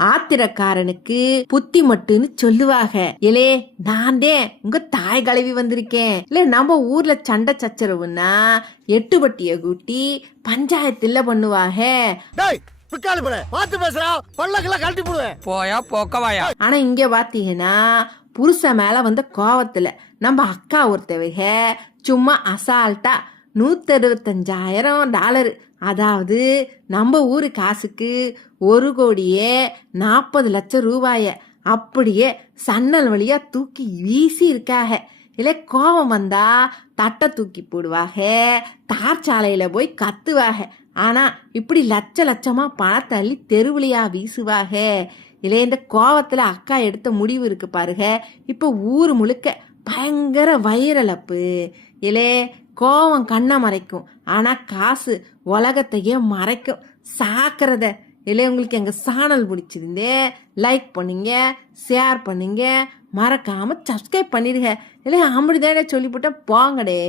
ஆத்திரக்காரனுக்கு புத்தி மட்டுன்னு சொல்லுவாங்க. இலே நான்தே உங்க தாய் கழுவி வந்திருக்கேன். இல்ல நம்ம ஊர்ல சண்டை சச்சரவுன்னா 8 பட்டிய கூட்டி பஞ்சாயத்துல பண்ணுவாங்க. ஆனா இங்க பாத்தீங்கன்னா புருஷன் மேல வந்த கோவத்துல நம்ம அக்கா ஒருத்தவக சும்மா அசால்ட்டா $165,000, அதாவது நம்ம ஊரு காசுக்கு 1,40,00,000 அப்படியே சன்னல் வழியா தூக்கி வீசி இருக்காக. இல்ல கோபம் வந்தா தட்டை தூக்கி போடுவாக, தார் சாலையில போய் கத்துவாக. ஆனா இப்படி லட்சமா பணத்தை அள்ளி தெருவிலையா வீசுவாக. இல்ல இந்த கோவத்துல அக்கா எடுத்த முடிவு இருக்கு பாருங்க, இப்ப ஊர் முழுக்க பயங்கர வைரலப்பு. இல்லே கோவம் கண்ணை மறைக்கும், ஆனா காசு உலகத்தையே மறைக்கும். சாக்கிறத இல்லை. உங்களுக்கு எங்கள் சேனல் பிடிச்சிருந்தே லைக் பண்ணுங்க, ஷேர் பண்ணுங்க, மறக்காமல் சப்ஸ்கிரைப் பண்ணிடுங்க. இல்லை அப்படிதானே சொல்லிவிட்டேன், போங்கடே.